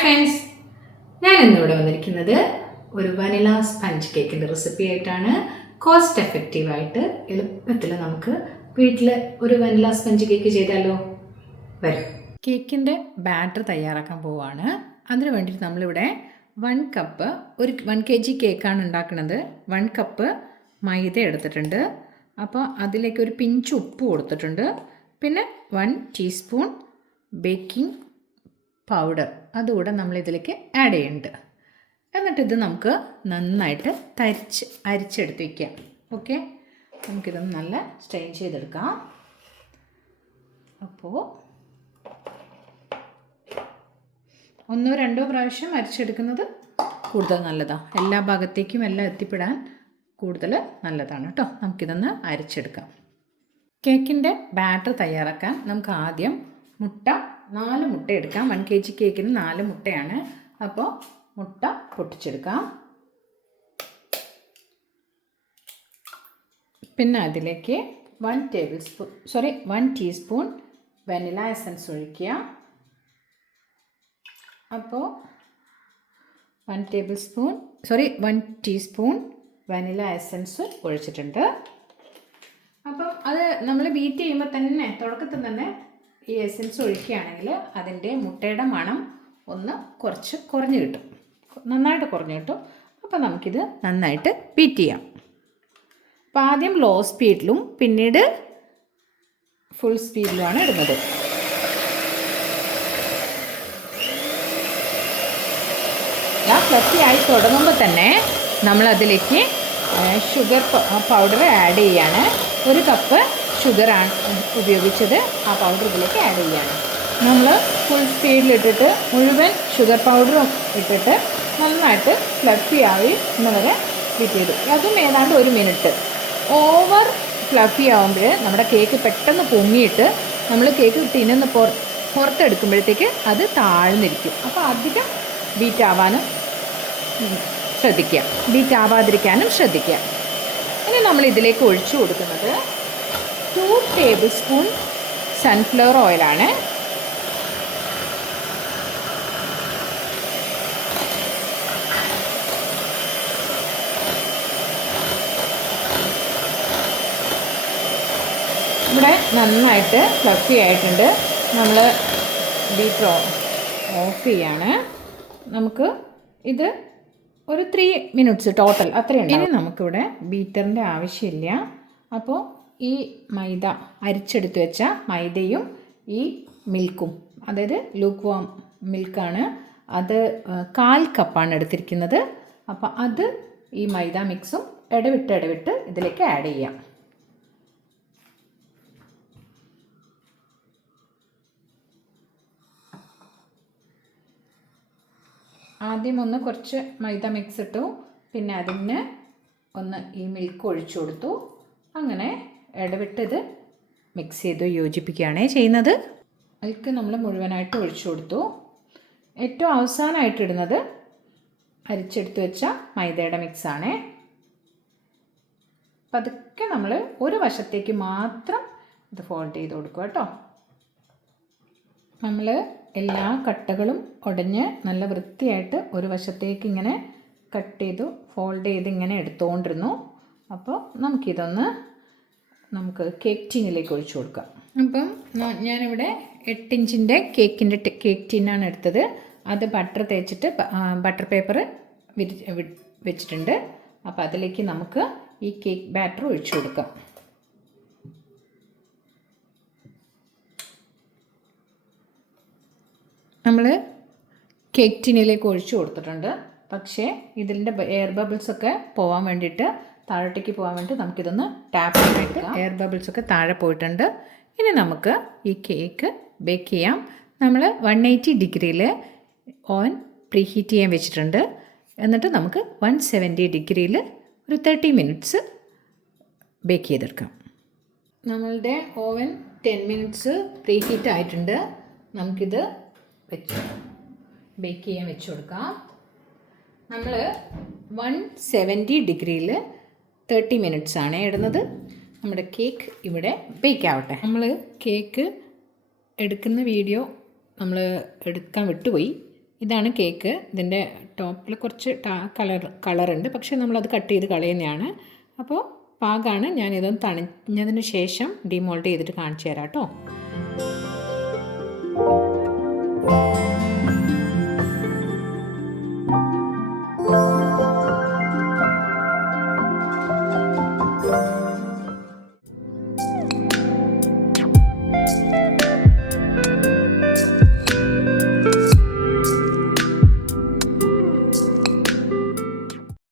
Friends, ഞാൻ ഇന്നിവിടെ വന്നിരിക്കുന്നത് ഒരു വനില സ്പഞ്ച് കേക്കിൻ്റെ റെസിപ്പി ആയിട്ടാണ്. കോസ്റ്റ് എഫക്റ്റീവായിട്ട് എളുപ്പത്തിൽ നമുക്ക് വീട്ടിൽ ഒരു വനില സ്പഞ്ച് കേക്ക് ചെയ്താലോ? വരും. കേക്കിൻ്റെ ബാറ്റർ തയ്യാറാക്കാൻ പോവുകയാണ്. അതിന് വേണ്ടിയിട്ട് നമ്മളിവിടെ 1 കപ്പ്, ഒരു 1 kg കേക്കാണ് ഉണ്ടാക്കുന്നത്. 1 കപ്പ് മൈദ എടുത്തിട്ടുണ്ട്. അപ്പോൾ അതിലേക്ക് ഒരു പിഞ്ച് ഉപ്പ് കൊടുത്തിട്ടുണ്ട്. പിന്നെ 1 ടീസ്പൂൺ ബേക്കിംഗ് പൗഡർ അതുകൂടെ നമ്മളിതിലേക്ക് ആഡ് ചെയ്യുന്നുണ്ട്. എന്നിട്ടിത് നമുക്ക് നന്നായിട്ട് അരിച്ചെടുത്ത് വയ്ക്കാം. ഓക്കെ, നമുക്കിതൊന്ന് നല്ല സ്ട്രെയിൻ ചെയ്തെടുക്കാം. അപ്പോൾ 1-2 പ്രാവശ്യം അരിച്ചെടുക്കുന്നത് കൂടുതൽ നല്ലതാണ്. എല്ലാ ഭാഗത്തേക്കും എല്ലാം എത്തിപ്പെടാൻ കൂടുതൽ നല്ലതാണ് കേട്ടോ. നമുക്കിതൊന്ന് അരിച്ചെടുക്കാം. കേക്കിൻ്റെ ബാറ്റർ തയ്യാറാക്കാൻ നമുക്ക് ആദ്യം 4 മുട്ട എടുക്കാം. 1 kg കേക്കിന് 4 മുട്ടയാണ്. അപ്പോൾ മുട്ട പൊട്ടിച്ചെടുക്കാം. പിന്നെ അതിലേക്ക് 1 ടീസ്പൂൺ വനില എസൻസ് ഒഴിക്കുക. അപ്പോൾ 1 ടീസ്പൂൺ വനില എസൻസ് ഒഴിച്ചിട്ടുണ്ട്. അപ്പം അത് നമ്മൾ ബീറ്റ് ചെയ്യുമ്പോൾ തന്നെ തുടക്കത്തിൽ തന്നെ ഈ എസൻസ് ഒഴിക്കുകയാണെങ്കിൽ അതിൻ്റെ മുട്ടയുടെ മണം ഒന്ന് കുറച്ച് കുറഞ്ഞ് കിട്ടും, നന്നായിട്ട് കുറഞ്ഞ് കിട്ടും. അപ്പോൾ നമുക്കിത് നന്നായിട്ട് ബീറ്റ് ചെയ്യാം. അപ്പോൾ ആദ്യം ലോ സ്പീഡിലും പിന്നീട് ഫുൾ സ്പീഡിലുമാണ് ഇടുന്നത്. ഫ്ലഫി ആയി തുടങ്ങുമ്പോൾ തന്നെ നമ്മളതിലേക്ക് ഷുഗർ പൗഡർ ആഡ് ചെയ്യാണ്. 1 കപ്പ് ഷുഗറാണ് ഉപയോഗിച്ചത്. ആ പൗഡർ ഇതിലേക്ക് ആഡ് ചെയ്യാണ്. നമ്മൾ ഫുൾ സ്പീഡിലിട്ടിട്ട് മുഴുവൻ ഷുഗർ പൗഡറും ഇട്ടിട്ട് നന്നായിട്ട് ഫ്ലഫി ആയി എന്നവരെ ബീറ്റ് ചെയ്തു. അതും ഏതാണ്ട് 1 മിനിറ്റ്. ഓവർ ഫ്ലഫി ആകുമ്പോൾ നമ്മുടെ കേക്ക് പെട്ടെന്ന് പൊങ്ങിയിട്ട് നമ്മൾ കേക്ക് ടിന്നിന്ന് പുറത്തെടുക്കുമ്പോഴത്തേക്ക് അത് താഴ്ന്നിരിക്കും. അപ്പോൾ അധികം ബീറ്റ് ആവാതിരിക്കാനും ശ്രദ്ധിക്കുക. ഇനി നമ്മൾ ഇതിലേക്ക് ഒഴിച്ചു കൊടുക്കുന്നത് 2 ടേബിൾ സ്പൂൺ സൺഫ്ലവർ ഓയിലാണ്. ഇവിടെ നന്നായിട്ട് ഫ്ലഫി ആയിട്ടുണ്ട്. നമ്മൾ ബീറ്റർ ഓഫ് ചെയ്യാണ്. നമുക്ക് ഇത് ഒരു 3 മിനിറ്റ്സ് ടോട്ടൽ അത്രയുണ്ട്. ഇനി നമുക്കിവിടെ ബീറ്ററിൻ്റെ ആവശ്യമില്ല. അപ്പോൾ ഈ മൈദ അരിച്ചെടുത്ത് വെച്ച മൈദയും ഈ മിൽക്കും, അതായത് ലൂക്ക് വാം മിൽക്കാണ്, അത് 1/4 കപ്പാണ് എടുത്തിരിക്കുന്നത്. അപ്പോൾ അത് ഈ മൈദ മിക്സും ഇടവിട്ട് ഇതിലേക്ക് ആഡ് ചെയ്യാം. ആദ്യം ഒന്ന് കുറച്ച് മൈദ മിക്സ് ഇട്ടു, പിന്നെ അതിന് ഒന്ന് ഈ മിൽക്ക് ഒഴിച്ചു കൊടുത്തു. അങ്ങനെ ഇടവിട്ട് ഇത് മിക്സ് ചെയ്ത് യോജിപ്പിക്കുകയാണ് ചെയ്യുന്നത്. മിൽക്ക് നമ്മൾ മുഴുവനായിട്ട് ഒഴിച്ചു കൊടുത്തു. ഏറ്റവും അവസാനമായിട്ട് ഇടുന്നത് അരിച്ചെടുത്ത് വെച്ച മൈദയുടെ മിക്സാണ്. പതുക്കെ നമ്മൾ ഒരു വശത്തേക്ക് മാത്രം ഇത് ഫോൾഡ് ചെയ്ത് കൊടുക്കുക കേട്ടോ. നമ്മൾ എല്ലാ കട്ടകളും ഉടഞ്ഞ് നല്ല വൃത്തിയായിട്ട് ഒരു വശത്തേക്ക് ഇങ്ങനെ കട്ട് ചെയ്തു ഫോൾഡ് ചെയ്ത് ഇങ്ങനെ എടുത്തുകൊണ്ടിരുന്നു. അപ്പോൾ നമുക്ക് കേക്ക് ടീനിലേക്ക് ഒഴിച്ചു കൊടുക്കാം. അപ്പം ഞാനിവിടെ 8 ഇഞ്ചിൻ്റെ കേക്ക് ടീനാണ് എടുത്തത്. അത് ബട്ടർ തേച്ചിട്ട് ബട്ടർ പേപ്പർ വെച്ചിട്ടുണ്ട്. അപ്പോൾ അതിലേക്ക് നമുക്ക് ഈ കേക്ക് ബാറ്റർ ഒഴിച്ചു കൊടുക്കാം. നമ്മൾ കേക്ക് ടീനിലേക്ക് ഒഴിച്ചു കൊടുത്തിട്ടുണ്ട്. പക്ഷേ ഇതിൻ്റെ എയർ ബബിൾസൊക്കെ പോകാൻ വേണ്ടിയിട്ട്, താഴോട്ടേക്ക് പോകാൻ വേണ്ടിയിട്ട് നമുക്കിതൊന്ന് ടാപ്പ് ചെയ്തിട്ട് എയർ ബബിൾസൊക്കെ താഴെ പോയിട്ടുണ്ട്. ഇനി നമുക്ക് ഈ കേക്ക് ബേക്ക് ചെയ്യാം. നമ്മൾ 180 ഡിഗ്രിയിൽ ഓവൻ പ്രീ ഹീറ്റ് ചെയ്യാൻ വെച്ചിട്ടുണ്ട്. എന്നിട്ട് നമുക്ക് 170 ഡിഗ്രിയിൽ ഒരു 30 മിനിറ്റ്സ് ബേക്ക് ചെയ്തെടുക്കാം. നമ്മളുടെ ഓവൻ 10 മിനിറ്റ്സ് പ്രീ ഹീറ്റ് ആയിട്ടുണ്ട്. നമുക്കിത് ബേക്ക് ചെയ്യാൻ വെച്ച് കൊടുക്കാം. നമ്മൾ 170 ഡിഗ്രിയിൽ 30 മിനിറ്റ്സ് ആണ് ഇടുന്നത്. നമ്മുടെ കേക്ക് ഇവിടെ ബേക്ക് ആവട്ടെ. നമ്മൾ കേക്ക് എടുക്കുന്ന വീഡിയോ നമ്മൾ എടുക്കാൻ വിട്ടുപോയി. ഇതാണ് കേക്ക്. ഇതിൻ്റെ ടോപ്പിൽ കുറച്ച് കളറുണ്ട്, പക്ഷേ നമ്മളത് കട്ട് ചെയ്ത് കളയുന്നതാണ്. അപ്പോൾ പാകമാണ്. ഞാനിതൊന്ന് തണിഞ്ഞതിന് ശേഷം ഡിമോൾഡ് ചെയ്തിട്ട് കാണിച്ചു തരാം കേട്ടോ.